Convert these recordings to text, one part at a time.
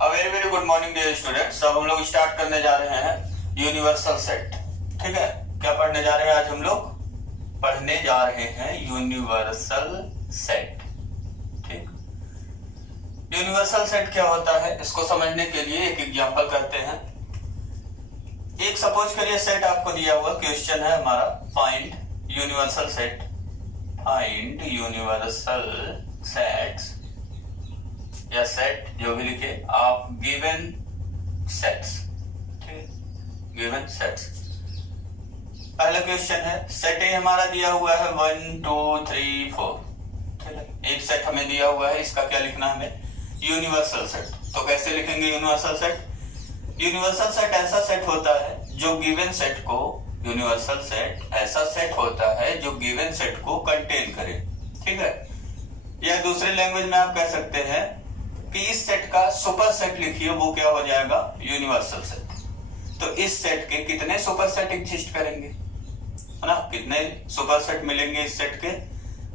Very very good morning dear students. अब हम लोग स्टार्ट करने जा रहे हैं यूनिवर्सल सेट। ठीक है, क्या पढ़ने जा रहे हैं आज हम लोग? पढ़ने जा रहे हैं यूनिवर्सल सेट। ठीक, यूनिवर्सल सेट क्या होता है इसको समझने के लिए एक एग्जांपल करते हैं। एक सपोज करिए सेट आपको दिया हुआ क्वेश्चन है हमारा, find universal set. Find universal sets या सेट जो भी लिखे आप गिवन सेट्स। ठीक, गिवन सेट्स। पहला क्वेश्चन है, सेट ए हमारा दिया हुआ है 1 2 3 4। ठीक है, एक सेट हमें दिया हुआ है, इसका क्या लिखना है हमें? Universal set. तो कैसे लिखेंगे यूनिवर्सल सेट? यूनिवर्सल सेट ऐसा सेट होता है जो गिवन सेट को, यूनिवर्सल सेट ऐसा सेट होता है जो गिवन सेट को कंटेन करे। ठीक है, या दूसरे लैंग्वेज में आप कह सकते हैं कि इस सेट का सुपर सेट लिखिए, वो क्या हो जाएगा? Universal set. तो इस सेट के कितने सुपर सेट एग्जिस्ट करेंगे, है ना? कितने सुपर सेट मिलेंगे इस सेट के?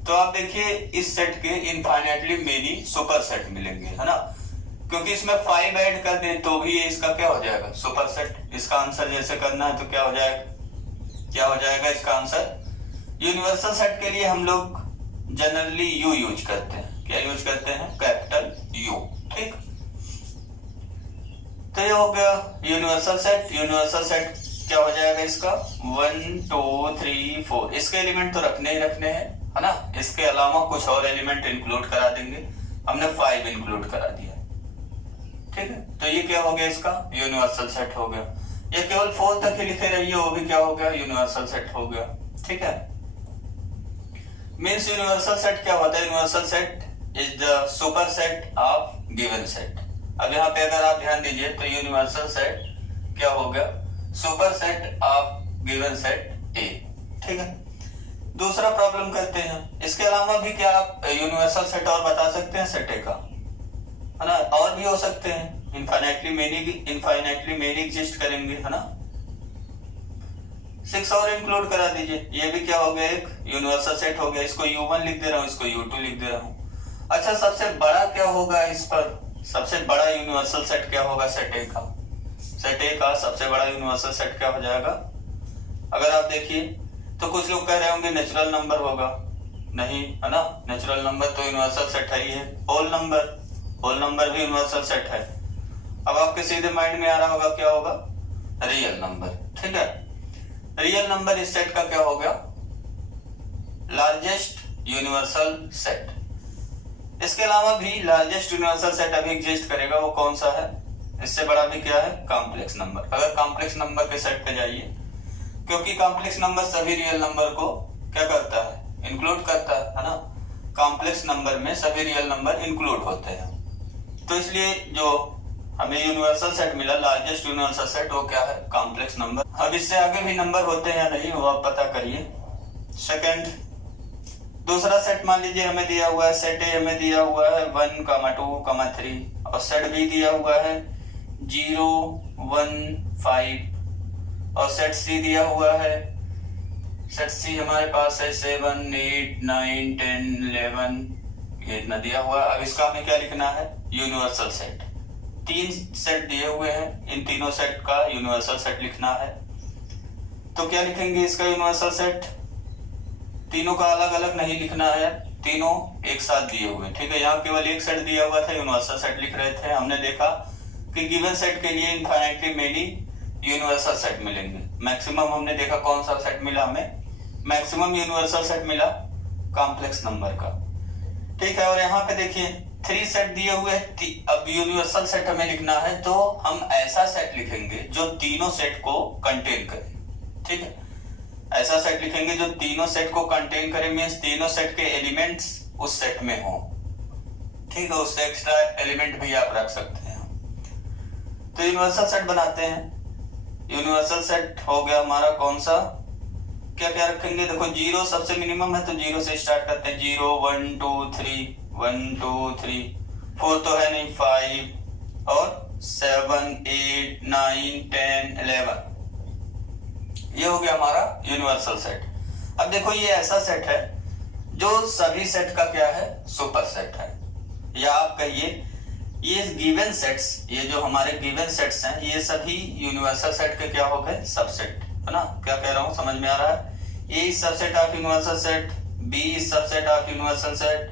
तो आप देखिए इस सेट के इनफाइनाइटली मेनी सुपर सेट मिलेंगे, है ना? क्योंकि इसमें 5 ऐड कर दें तो भी ये इसका क्या हो जाएगा? Super set. इसका आंसर जैसे करना है तो क्या हो जाएगा? क्या हो जाएगा इसका आंसर? यूनिवर्सल सेट के लिए हम लोग जनरली यू यूज करते हैं। क्या यूज करते हैं? Capital you. ठीक, तो ये हो गया यूनिवर्सल सेट। यूनिवर्सल सेट क्या हो जाएगा इसका? 1 2 3 4। इसके एलिमेंट तो रखने ही रखने हैं, है ना? इसके अलावा कुछ और एलिमेंट इंक्लूड करा देंगे। हमने 5 इंक्लूड करा दिया। ठीक है, तो ये क्या हो गया? इसका यूनिवर्सल सेट हो गया। ये केवल 4 तक ही लिखे रहिए, वो भी क्या हो गया? यूनिवर्सल सेट हो गया। ठीक है, मीन्स यूनिवर्सल सेट क्या होता है? Universal set is the super set of given set. अब यहाँ पे अगर आप ध्यान दीजिए तो यूनिवर्सल सेट क्या हो गया? Super set of given set ए। ठीक है, दूसरा प्रॉब्लम करते हैं। इसके अलावा भी क्या आप यूनिवर्सल सेट और बता सकते हैं सेट ए का, है ना? और भी हो सकते हैं, इनफाइनाइटली मेनी एग्जिस्ट करेंगे, है ना? 6 और इंक्लूड करा दीजिए, ये भी क्या हो गया? एक यूनिवर्सल सेट हो गया। इसको U1 लिख दे रहा हूँ, इसको U2 लिख दे रहा हूँ। अच्छा, सबसे बड़ा क्या होगा इस पर? सबसे बड़ा यूनिवर्सल सेट क्या होगा सेट ए का? सेट ए का सबसे बड़ा यूनिवर्सल सेट क्या हो जाएगा? अगर आप देखिए तो कुछ लोग कह रहे होंगे नेचुरल नंबर होगा। नहीं, है ना? नेचुरल नंबर तो यूनिवर्सल सेट है ही है। होल नंबर भी यूनिवर्सल सेट है। अब आपके सीधे माइंड में आ रहा होगा क्या होगा? Real number. ठीक है, रियल नंबर इस सेट का क्या हो गया? Largest universal set. इसके अलावा भी लार्जेस्ट यूनिवर्सल सेट अभी एग्जिस्ट करेगा, वो कौन सा है? इससे बड़ा भी क्या है? Complex number. अगर कॉम्प्लेक्स नंबर के सेट पे जाइए, क्योंकि कॉम्प्लेक्स नंबर सभी रियल नंबर को क्या करता है? इंक्लूड करता है ना? कॉम्प्लेक्स नंबर में सभी रियल नंबर इंक्लूड होते हैं। तो इसलिए जो हमें यूनिवर्सल सेट मिला, लार्जेस्ट यूनिवर्सल सेट, वो क्या है? Complex number. अब इससे आगे भी नंबर होते हैं या नहीं, वो आप पता करिए। सेकंड, दूसरा सेट मान लीजिए हमें दिया हुआ है, सेट ए हमें दिया हुआ है 1 2 3 और सेट बी दिया हुआ है 0 1 5 और सेट सी दिया हुआ है, सेट सी हमारे पास है 7 8 9 10 11, ये इतना दिया हुआ है। अब इसका हमें क्या लिखना है? Universal set. 3 सेट दिए हुए हैं, इन तीनों सेट का यूनिवर्सल सेट लिखना है। तो क्या लिखेंगे इसका यूनिवर्सल सेट? तीनों का अलग अलग नहीं लिखना है, तीनों एक साथ दिए हुए। ठीक है, यहाँ केवल एक सेट दिया हुआ था, यूनिवर्सल सेट लिख रहे थे। हमने देखा कि गिवन सेट के लिए इनफाइनाइटली मेनी यूनिवर्सल सेट मिलेंगे। मैक्सिमम हमने देखा कौन सा सेट मिला हमें? मैक्सिमम यूनिवर्सल सेट मिला कॉम्प्लेक्स नंबर का। ठीक है, और यहाँ पे देखिए 3 सेट दिए हुए। अब यूनिवर्सल सेट हमें लिखना है तो हम ऐसा सेट लिखेंगे जो तीनों सेट को कंटेन करे। ठीक है, ऐसा सेट लिखेंगे जो तीनों सेट को कंटेन करे, मींस तीनों सेट के एलिमेंट्स उस सेट में हो। ठीक है, उससे एक्स्ट्रा एलिमेंट भी आप रख सकते हैं। तो यूनिवर्सल सेट बनाते हैं। यूनिवर्सल सेट हो गया हमारा कौन सा? क्या क्या रखेंगे? देखो 0 सबसे मिनिमम है तो 0 से स्टार्ट करते हैं। 0 1 2 3 1 2 3 4 तो है नहीं, 5 और 7 8 9 10 11। ये हो गया हमारा यूनिवर्सल सेट। अब देखो ये ऐसा सेट है जो सभी सेट का क्या है? सुपर सेट है। या आप कहिए ये गिवन सेट्स, ये जो हमारे गिवन सेट्स हैं, ये सभी यूनिवर्सल सेट के क्या हो गए, सबसेट, है ना। क्या कह रहा हूं, समझ में आ रहा है। A is subset of universal set, B is subset of universal set,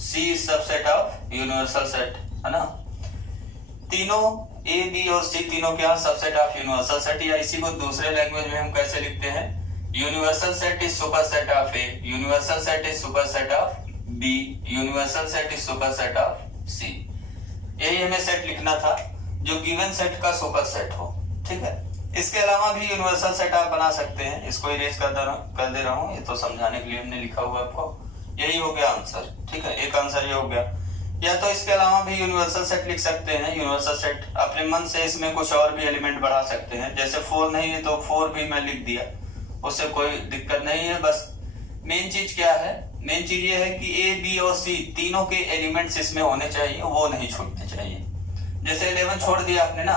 C is subset of universal set, है ना। तीनों ए बी और सी तीनों क्या सबसेट ऑफ यूनिवर्सल सेट, या इसी को दूसरे लैंग्वेज में हम कैसे लिखते हैं, universal set is superset of A, universal set is superset of B, universal set is superset of C. यही हमें सेट लिखना था जो गिवन सेट का सुपर सेट हो, ठीक है। इसके अलावा भी यूनिवर्सल सेट आप बना सकते हैं, इसको इरेज कर दे रहा हूं, ये तो समझाने के लिए हमने लिखा हुआ आपको। यही हो गया आंसर, ठीक है, एक आंसर ये हो गया। या तो इसके अलावा भी यूनिवर्सल सेट लिख सकते हैं, यूनिवर्सल सेट अपने मन से इसमें कुछ और भी एलिमेंट बढ़ा सकते हैं, जैसे 4 नहीं है तो 4 भी मैं लिख दिया, उससे कोई दिक्कत नहीं है। बस मेन चीज क्या है, मेन चीज ये है कि ए बी और सी तीनों के एलिमेंट्स इसमें होने चाहिए, वो नहीं छूटने चाहिए। जैसे 11 छोड़ दिया आपने ना,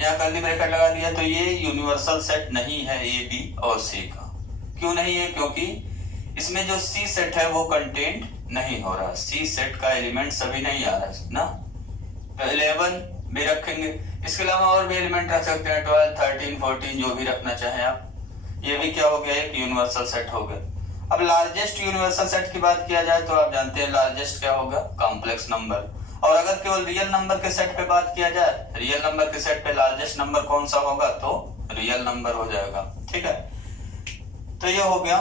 यहाँ कर्ली ब्रैकेट लगा दिया, तो ये यूनिवर्सल सेट नहीं है ए बी और सी का। क्यों नहीं है, क्योंकि इसमें जो सी सेट है वो कंटेंट नहीं हो रहा, सी सेट का एलिमेंट सभी नहीं आ रहा है ना। तो 11 भी रखेंगे, इसके अलावा और भी एलिमेंट रख सकते हैं, 12 13 14 जो भी रखना चाहें आप। ये भी क्या हो गया, एक यूनिवर्सल सेट हो गया। अब लार्जेस्ट यूनिवर्सल सेट की बात किया जाए तो आप जानते हैं लार्जेस्ट क्या होगा, कॉम्प्लेक्स नंबर। और अगर केवल रियल नंबर के सेट पे बात किया जाए, रियल नंबर के सेट पे लार्जेस्ट नंबर कौन सा होगा, तो रियल नंबर हो जाएगा, ठीक है। तो ये हो गया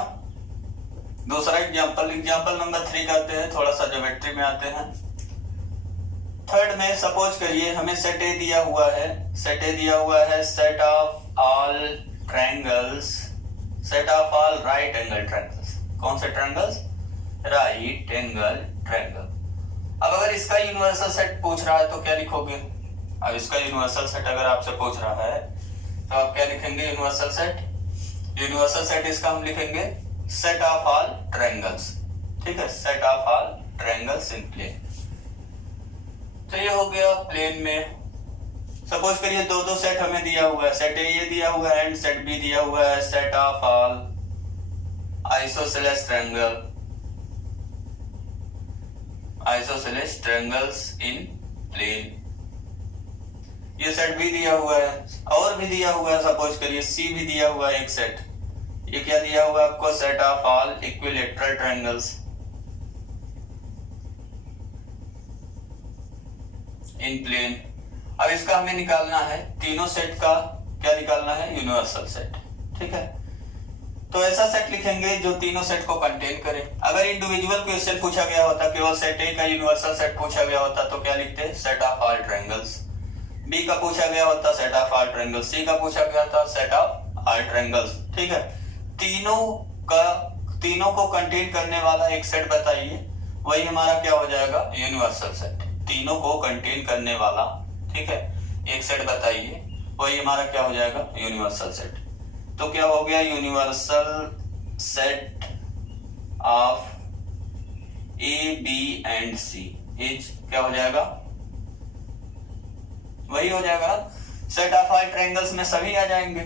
दूसरा एग्जांपल। एग्जांपल नंबर 3 करते हैं, थोड़ा सा ज्योमेट्री में आते हैं। थर्ड में सपोज करिए हमें सेट ए दिया हुआ है, सेट ए दिया हुआ है set of all triangles, set of all right angle triangles. कौन से ट्रायंगल्स, राइट एंगल ट्रायंगल। अब अगर इसका यूनिवर्सल सेट पूछ रहा है तो क्या लिखोगे, अब इसका यूनिवर्सल सेट अगर आपसे पूछ रहा है तो आप क्या लिखेंगे, यूनिवर्सल सेट। यूनिवर्सल सेट इसका हम लिखेंगे सेट ऑफ ऑल ट्रायंगल्स, ठीक है, set of all triangles in plane. तो ये हो गया प्लेन में। सपोज करिए दो सेट हमें दिया हुआ है, सेट ए ये दिया हुआ है एंड सेट बी दिया हुआ है, set of all isosceles triangle, isosceles triangles in plane. ये सेट भी दिया हुआ है, और भी दिया हुआ है, सपोज करिए सी भी दिया हुआ है एक सेट। ये क्या दिया हुआ है आपको, set of all equilateral triangles in plane. अब इसका हमें निकालना है, तीनों सेट का क्या निकालना है, यूनिवर्सल सेट, ठीक है। तो ऐसा सेट लिखेंगे जो तीनों सेट को कंटेन करे। अगर इंडिविजुअल क्वेश्चन पूछा गया होता, केवल सेट ए का यूनिवर्सल सेट पूछा गया होता तो क्या लिखते, set of all triangles. B का पूछा गया होता set of all triangles, C का पूछा गया था सेट ऑफ ऑल ट्रायंगल्स, ठीक है। तीनों को कंटेन करने वाला एक सेट बताइए, वही हमारा क्या हो जाएगा, यूनिवर्सल सेट। तीनों को कंटेन करने वाला, ठीक है, एक सेट बताइए, वही हमारा क्या हो जाएगा, यूनिवर्सल सेट। तो क्या हो गया, universal set of A B and C is क्या हो जाएगा, वही हो जाएगा सेट ऑफ ऑल ट्रायंगल्स में सभी आ जाएंगे,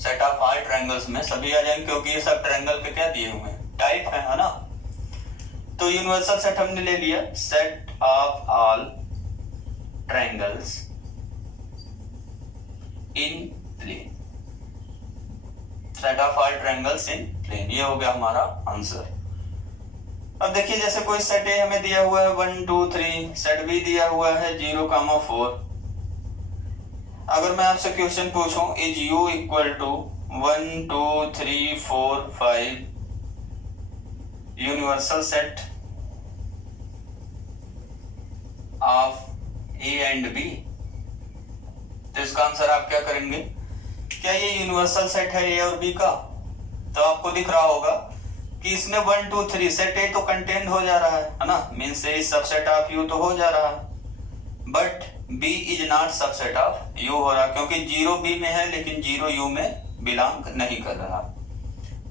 सेट ऑफ ऑल ट्रायंगल्स में सभी आ जाएंगे, क्योंकि ये सब ट्रायंगल के क्या दिए हुए हैं, टाइप है ना। तो यूनिवर्सल सेट हमने ले लिया, set of all triangles in plane, set of all triangles in plane, ये हो गया हमारा आंसर। अब देखिए जैसे कोई सेट ए हमें दिया हुआ है 1 2 3, सेट बी दिया हुआ है 0, 4। अगर मैं आपसे क्वेश्चन पूछूं is U equal to 1 2 3 4 5 universal set of A and B, तो इसका आंसर आप क्या करेंगे, क्या ये यूनिवर्सल सेट है ए और बी का। तो आपको दिख रहा होगा कि इसमें 1 2 3 सेट ए तो कंटेंट हो जा रहा है ना, means A subset of U तो हो जा रहा है, but B is not subset of U हो रहा, क्योंकि 0 बी में है लेकिन 0 यू में बिलोंग नहीं कर रहा।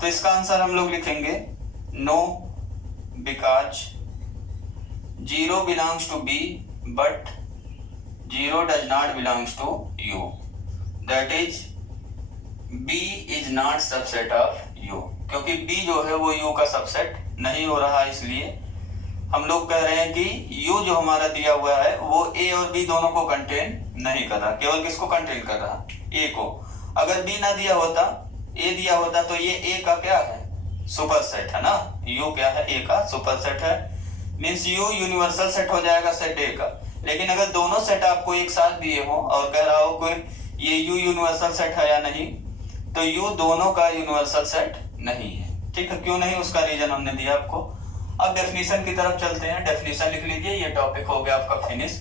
तो इसका आंसर हम लोग लिखेंगे no, because 0 belongs to B but 0 does not belongs to u, that is b is not subset of u, क्योंकि b जो है वो u का सबसेट नहीं हो रहा, इसलिए हम लोग कह रहे हैं कि u जो हमारा दिया हुआ है वो a और b दोनों को कंटेन नहीं कर रहा, केवल किसको कंटेन कर रहा, a को। अगर b ना दिया होता, a दिया होता तो ये a का क्या है, सुपरसेट है ना। u क्या है, a का सुपरसेट है, मींस u यूनिवर्सल सेट हो जाएगा सेट a का। लेकिन अगर दोनों सेट आपको एक साथ दिए हो और कह रहा हो कोई ये u यूनिवर्सल सेट है या नहीं, तो u दोनों का यूनिवर्सल सेट नहीं है। ठीक है, क्यों नहीं, उसका रीजन हमने दिया आपको। अब डेफिनेशन की तरफ चलते हैं, डेफिनेशन लिख लीजिए, ये टॉपिक हो गया आपका फिनिश।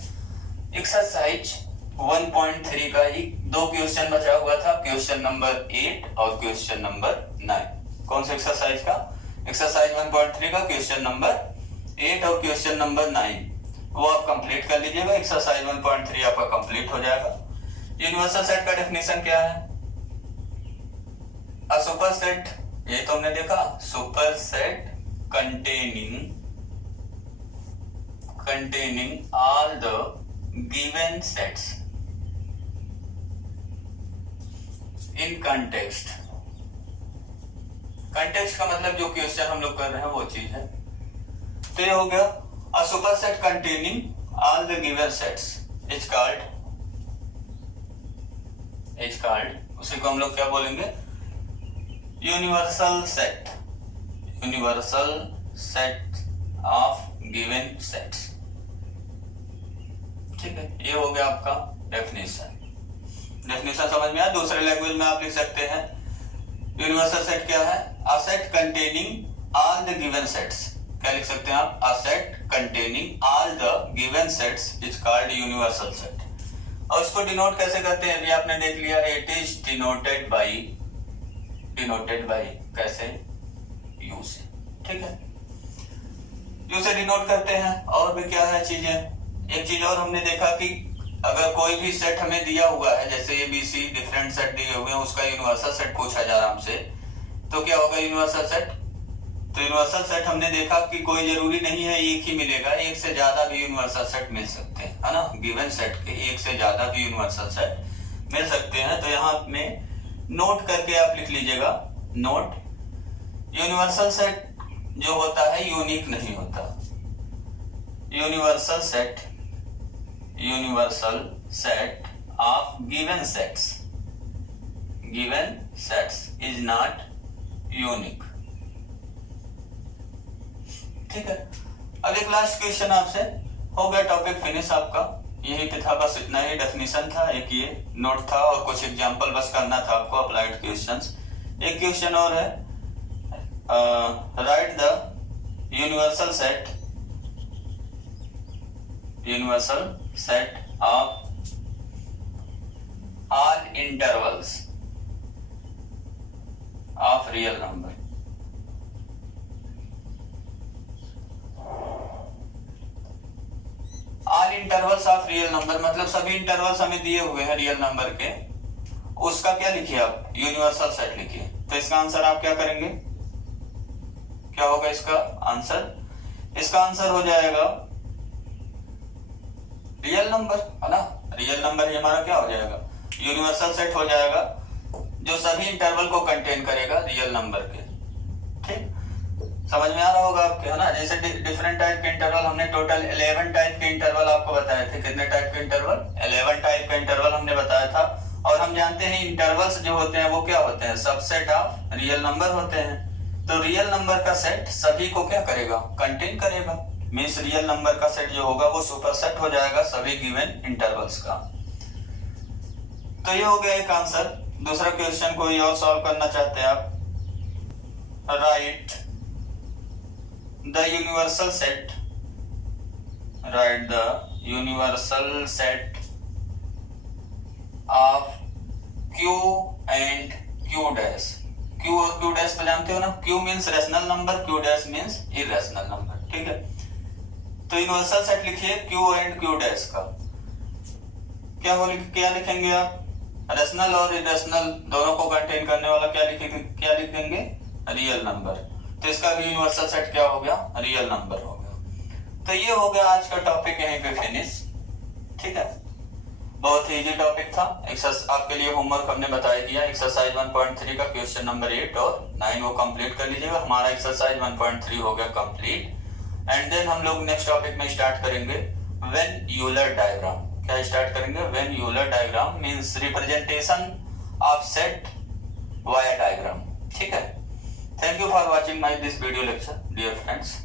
एक्सरसाइज 1.3 का ही 2 क्वेश्चन बचा हुआ था, क्वेश्चन नंबर 8 और क्वेश्चन नंबर 9। कौन से एक्सरसाइज का, एक्सरसाइज 1.3 का क्वेश्चन नंबर 8 और क्वेश्चन नंबर 9, वो आप कंप्लीट कर लीजिएगा। एक्सरसाइज 1.3 आपका कंप्लीट हो जाएगा। यूनिवर्सल सेट का डेफिनेशन क्या है, अ सुपर सेट, ये तो हमने देखा, super set containing all the given sets in context। context का मतलब जो क्वेश्चन हम लोग कर रहे हैं वो चीज है। तो ये हो गया a superset containing all the given sets is called, उसी को हम लोग क्या बोलेंगे, universal set of given sets. ठीक है, ये हो गया आपका डेफिनेशन समझ में आया। दूसरे लैंग्वेज में आप लिख सकते हैं यूनिवर्सल सेट क्या है, a set containing all the given sets. क्या लिख सकते हैं आप, a set containing all the given sets is called universal set. और इसको डिनोट कैसे करते हैं अभी आपने देख लिया, इट इज डिनोटेड बाई कैसे, यू से। ठीक है, यू से डिनोट करते हैं। और भी क्या है चीजें, एक चीज और हमने देखा कि अगर कोई भी सेट हमें दिया हुआ है, जैसे ABC डिफरेंट सेट दिए हुए हैं, उसका यूनिवर्सल सेट पूछा जा रहा हमसे, तो क्या होगा यूनिवर्सल सेट। तो यूनिवर्सल सेट हमने देखा कि कोई जरूरी नहीं है एक ही मिलेगा, एक से ज्यादा भी यूनिवर्सल सेट मिल सकते हैं, है ना। गिवन सेट के एक से ज्यादा भी यूनिवर्सल सेट मिल सकते हैं। तो यहाँ में नोट करके आप लिख लीजिएगा, नोट, यूनिवर्सल सेट जो होता है यूनिक नहीं होता। Universal set of given sets is not unique. ठीक है, अब एक लास्ट क्वेश्चन आपसे, हो गया टॉपिक फिनिश आपका। यही पे था, बस इतना ही डेफिनेशन था, एक ये नोट था और कुछ एग्जांपल बस करना था आपको, अप्लाइड क्वेश्चंस। एक क्वेश्चन और है, right the universal set of all intervals of real number. All intervals of real number मतलब सभी इंटरवल्स हमें दिए हुए हैं रियल नंबर के, उसका क्या लिखिए आप, यूनिवर्सल सेट लिखिए। तो इसका आंसर आप क्या करेंगे, क्या होगा इसका आंसर, इसका आंसर हो जाएगा रियल नंबर, है ना। रियल नंबर हमारा क्या हो जाएगा, यूनिवर्सल सेट हो जाएगा जो सभी इंटरवल को कंटेन करेगा रियल नंबर के। ठीक, समझ में आ रहा होगा आपके, है ना। जैसे डिफरेंट टाइप के इंटरवल हमने टोटल 11 टाइप के इंटरवल आपको बताए थे। कितने टाइप के इंटरवल, 11 टाइप के इंटरवल हमने बताया था। और हम जानते हैं इंटरवल्स जो होते हैं वो क्या होते हैं, सबसेट ऑफ रियल नंबर होते हैं। तो रियल नंबर का सेट सभी को क्या करेगा, कंटेन करेगा। मींस रियल नंबर का सेट जो होगा वो सुपरसेट हो जाएगा सभी गिवन इंटरवल्स का। तो ये हो गया एक आंसर। दूसरा क्वेश्चन कोई और सॉल्व करना चाहते हैं आप, right the universal set, right the universal set of Q and Q dash. Q और Q डैश तो जानते हो ना, Q means rational number, Q dash means irrational number. ठीक है, तो यूनिवर्सल सेट लिखिए Q एंड Q डैश का। क्या लिखेंगे आप, रैशनल और इरेशनल दोनों को कंटेन करने वाला क्या लिखेंगे, रियल नंबर। तो इसका भी यूनिवर्सल सेट क्या हो गया, रियल नंबर हो गया। तो ये हो गया आज का टॉपिक यहीं पे फिनिश। ठीक है, बहुत ही इजी टॉपिक था। आपके लिए होमवर्क हमने बता दिया, एक्सरसाइज 1.3 का क्वेश्चन नंबर 8 और 9 वो कंप्लीट कर लीजिएगा। हमारा एक्सरसाइज 1.3 हो गया कंप्लीट। एंड देन हम लोग नेक्स्ट टॉपिक में स्टार्ट करेंगे वेन यूलर डायग्राम। क्या स्टार्ट करेंगे? Venn Euler diagram means representation of set via diagram. ठीक है, thank you for watching my this video lecture dear friends.